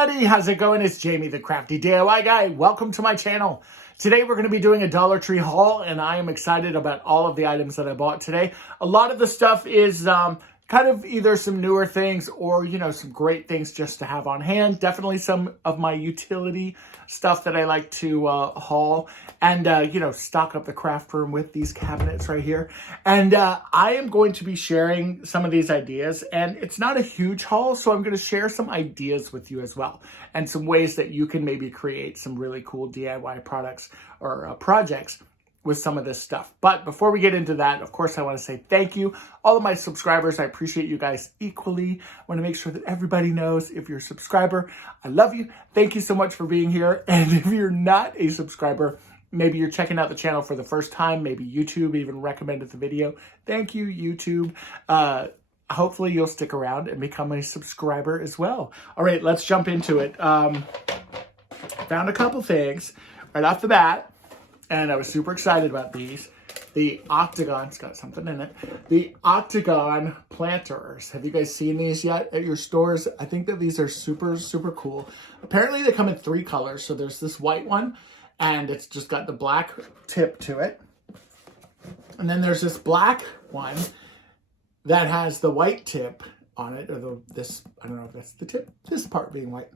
everybody, how's it going? It's Jamie, the crafty DIY guy. Welcome to my channel. Today we're going to be doing a Dollar Tree haul, and I am excited about all of the items that I bought today. A lot of the stuff is kind of either some newer things or, you know, some great things just to have on hand. Definitely some of my utility stuff that I like to haul and, you know, stock up the craft room with these cabinets right here. And I am going to be sharing some of these ideas, and it's not a huge haul, so I'm going to share some ideas with you as well and some ways that you can maybe create some really cool DIY products or projects with some of this stuff. But before we get into that, of course, I want to say thank you. All of my subscribers, I appreciate you guys equally. I want to make sure that everybody knows if you're a subscriber, I love you. Thank you so much for being here. And if you're not a subscriber, maybe you're checking out the channel for the first time, maybe YouTube even recommended the video. Thank you, YouTube. Hopefully you'll stick around and become a subscriber as well. All right, let's jump into it. Found a couple things right off the bat. And I was super excited about these. The octagon, it's got something in it. The octagon planters. Have you guys seen these yet at your stores? I think that these are super, super cool. Apparently they come in 3 colors. So there's this white one, and it's just got the black tip to it. And then there's this black one that has the white tip on it, or this, I don't know if that's the tip, this part being white.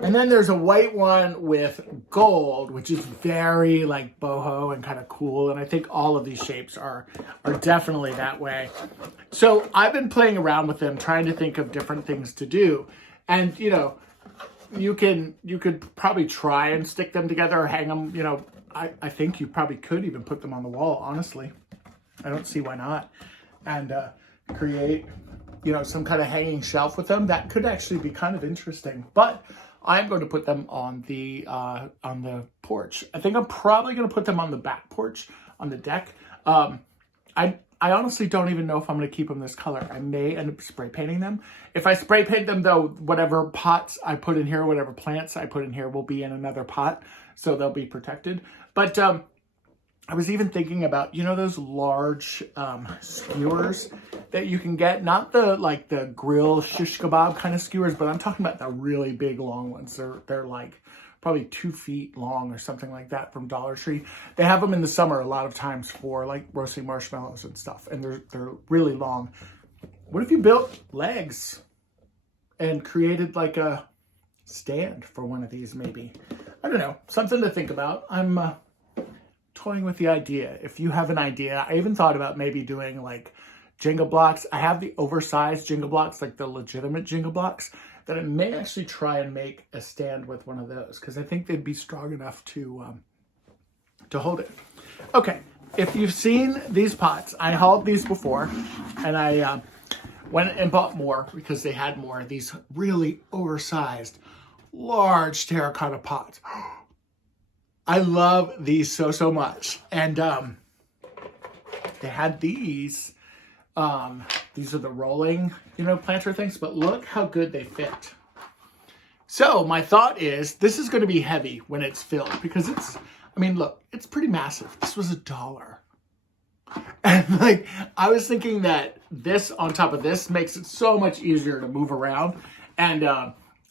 And then there's a white one with gold, which is very like boho and kind of cool. And I think all of these shapes are definitely that way. So I've been playing around with them, trying to think of different things to do. And, you know, you could probably try and stick them together or hang them, you know, I think you probably could even put them on the wall, honestly. I don't see why not. And create, you know, some kind of hanging shelf with them. That could actually be kind of interesting. But I'm going to put them on the porch. I think I'm probably going to put them on the back porch, on the deck. I honestly don't even know if I'm going to keep them this color. I may end up spray painting them. If I spray paint them, though, whatever pots I put in here, whatever plants I put in here will be in another pot, so they'll be protected. But I was even thinking about, you know, those large skewers that you can get, not the like the grill shish kebab kind of skewers, but I'm talking about the really big long ones. They're like probably 2 feet long or something like that from Dollar Tree. They have them in the summer a lot of times for like roasting marshmallows and stuff, and they're really long. What if you built legs and created like a stand for one of these? Maybe, I don't know, something to think about. I'm toying with the idea. If you have an idea, I even thought about maybe doing like Jenga blocks. I have the oversized Jenga blocks, like the legitimate Jenga blocks, that I may actually try and make a stand with one of those, because I think they'd be strong enough to hold it. Okay, if you've seen these pots, I hauled these before, and I went and bought more because they had more of these really oversized, large terracotta pots. I love these so much. And they had these. These are the rolling, you know, planter things, but look how good they fit. So my thought is this is going to be heavy when it's filled, because it's, I mean, look, it's pretty massive. This was $1. And like, I was thinking that this on top of this makes it so much easier to move around. And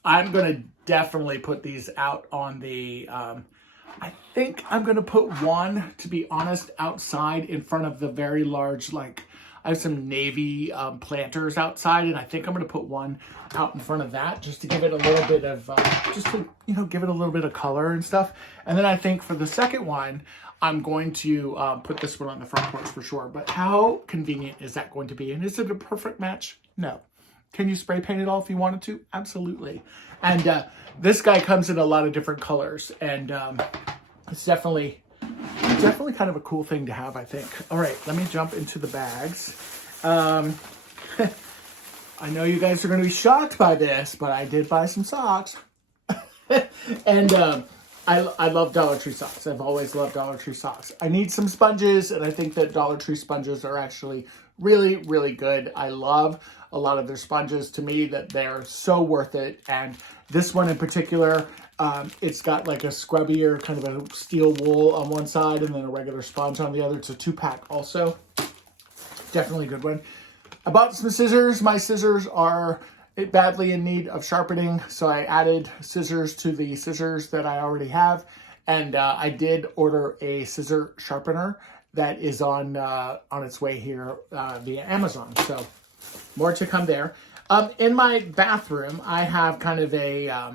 I'm going to definitely put these out on the, I think I'm going to put one, to be honest, outside in front of the very large, like, I have some navy planters outside, and I think I'm going to put one out in front of that just to give it a little bit of, just to, you know, give it a little bit of color and stuff. And then I think for the second one, I'm going to put this one on the front porch for sure. But how convenient is that going to be? And is it a perfect match? No. Can you spray paint it all if you wanted to? Absolutely. And this guy comes in a lot of different colors, and it's definitely kind of a cool thing to have, I think. All right, let me jump into the bags. I know you guys are going to be shocked by this, but I did buy some socks. And I love Dollar Tree socks. I've always loved Dollar Tree socks. I need some sponges, and I think that Dollar Tree sponges are actually really, really good. I love a lot of their sponges. To me, that they're so worth it. And this one in particular, it's got like a scrubbier kind of a steel wool on one side and then a regular sponge on the other. It's a 2-pack also. Definitely a good one. I bought some scissors. My scissors are badly in need of sharpening, so I added scissors to the scissors that I already have, and I did order a scissor sharpener that is on its way here via Amazon. So more to come there. In my bathroom, I have kind of a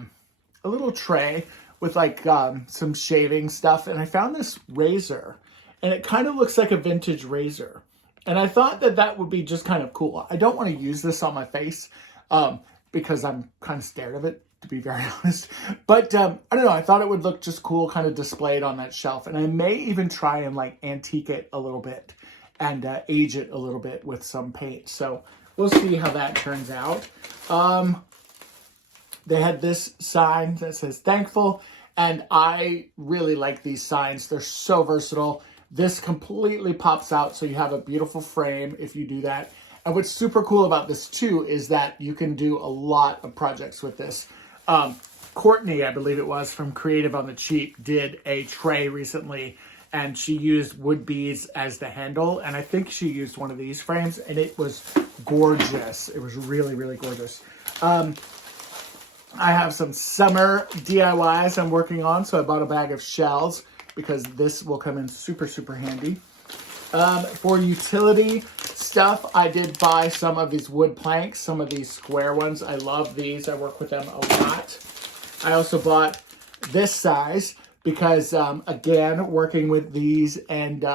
little tray with like some shaving stuff, and I found this razor, and it kind of looks like a vintage razor. And I thought that that would be just kind of cool. I don't want to use this on my face because I'm kind of scared of it, to be very honest. But I don't know, I thought it would look just cool kind of displayed on that shelf. And I may even try and like antique it a little bit and age it a little bit with some paint. So we'll see how that turns out. They had this sign that says thankful, and I really like these signs. They're so versatile. This completely pops out, so you have a beautiful frame if you do that. And what's super cool about this too is that you can do a lot of projects with this. Courtney, I believe it was, from Creative on the Cheap, did a tray recently, and she used wood beads as the handle, and I think she used one of these frames, and it was gorgeous. It was really, really gorgeous. I have some summer DIYs I'm working on, so I bought a bag of shells because this will come in super, super handy. For utility stuff, I did buy some of these wood planks, some of these square ones. I love these. I work with them a lot. I also bought this size because, again, working with these and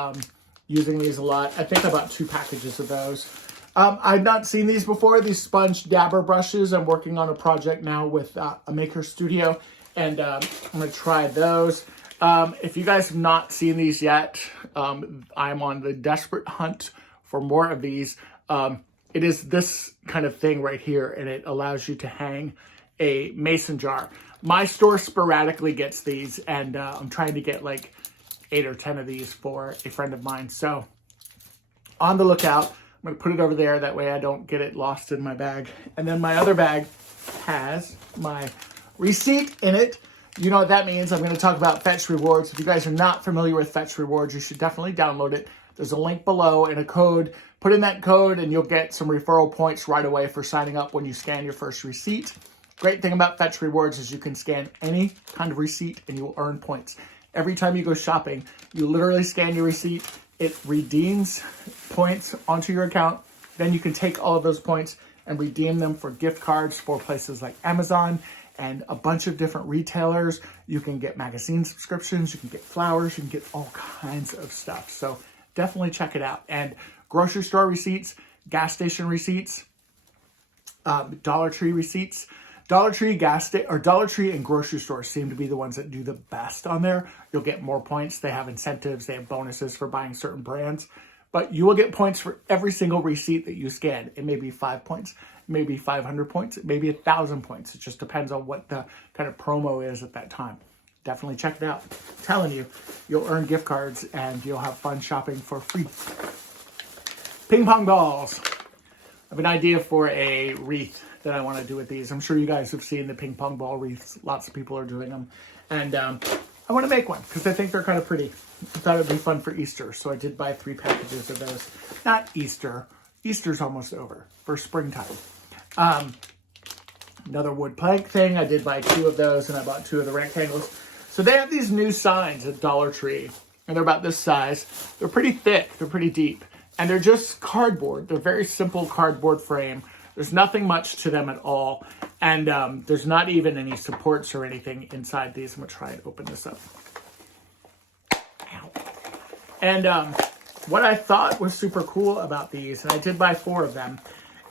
using these a lot. I think I bought 2 packages of those. I've not seen these before, these sponge dabber brushes. I'm working on a project now with a maker studio, and I'm going to try those. If you guys have not seen these yet, I'm on the desperate hunt for more of these. It is this kind of thing right here, and it allows you to hang a mason jar. My store sporadically gets these, and I'm trying to get like 8 or 10 of these for a friend of mine. So on the lookout. I'm going to put it over there. That way I don't get it lost in my bag. And then my other bag has my receipt in it. You know what that means. I'm going to talk about Fetch Rewards. If you guys are not familiar with Fetch Rewards, you should definitely download it. There's a link below and a code. Put in that code and you'll get some referral points right away for signing up when you scan your first receipt. Great thing about Fetch Rewards is you can scan any kind of receipt and you will earn points. Every time you go shopping, you literally scan your receipt. It redeems points onto your account. Then you can take all of those points and redeem them for gift cards for places like Amazon and a bunch of different retailers. You can get magazine subscriptions, you can get flowers, you can get all kinds of stuff. So definitely check it out. And grocery store receipts, gas station receipts, Dollar Tree receipts. Dollar Tree, Dollar Tree and grocery stores seem to be the ones that do the best on there. You'll get more points. They have incentives. They have bonuses for buying certain brands. But you will get points for every single receipt that you scan. It may be 5 points, maybe 500 points, maybe 1,000 points. It just depends on what the kind of promo is at that time. Definitely check it out. I'm telling you, you'll earn gift cards and you'll have fun shopping for free. Ping pong balls. I have an idea for a wreath that I want to do with these. I'm sure you guys have seen the ping pong ball wreaths. Lots of people are doing them. And I want to make one because I think they're kind of pretty. I thought it'd be fun for Easter. So I did buy 3 packages of those. Not Easter. Easter's almost over. For springtime. Another wood plank thing. I did buy 2 of those and I bought 2 of the rectangles. So they have these new signs at Dollar Tree. And they're about this size. They're pretty thick. They're pretty deep. And they're just cardboard. They're very simple cardboard frame. There's nothing much to them at all. And there's not even any supports or anything inside these. I'm going to try and open this up. Ow. And what I thought was super cool about these, and I did buy 4 of them,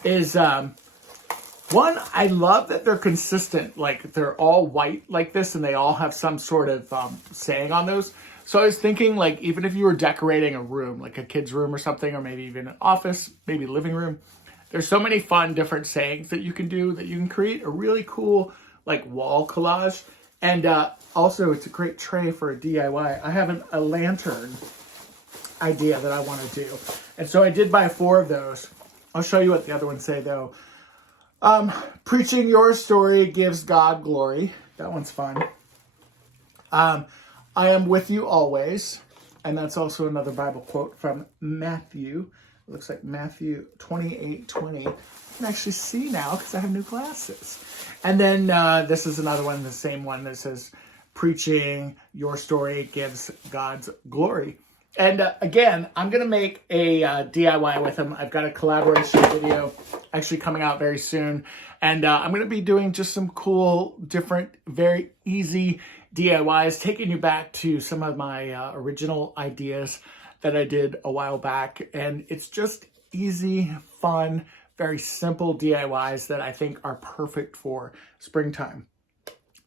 is one, I love that they're consistent. Like they're all white like this and they all have some sort of saying on those. So I was thinking, like, even if you were decorating a room, like a kid's room or something, or maybe even an office, maybe living room, there's so many fun different sayings that you can do, that you can create a really cool, like, wall collage. And also, it's a great tray for a DIY. I have a lantern idea that I want to do. And so I did buy 4 of those. I'll show you what the other ones say, though. Preaching your story gives God glory. That one's fun. I am with you always. And that's also another Bible quote from Matthew. looks like Matthew 28:20. I can actually see now because I have new glasses. And then this is another one, the same one that says, preaching your story gives God's glory. And again, I'm going to make a DIY with him. I've got a collaboration video actually coming out very soon. And I'm going to be doing just some cool, different, very easy DIYs, taking you back to some of my original ideas that I did a while back. And it's just easy, fun, very simple DIYs that I think are perfect for springtime.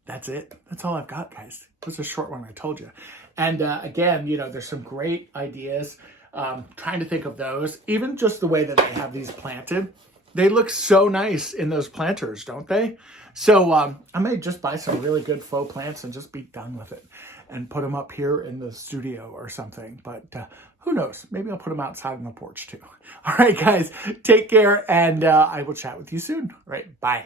That's it. That's all I've got, guys. It was a short one, I told you. And again, you know, there's some great ideas. Trying to think of those. Even just the way that they have these planted. They look so nice in those planters, don't they? So I may just buy some really good faux plants and just be done with it. And put them up here in the studio or something. But who knows? Maybe I'll put them outside on the porch too. All right, guys. Take care. And I will chat with you soon. All right. Bye.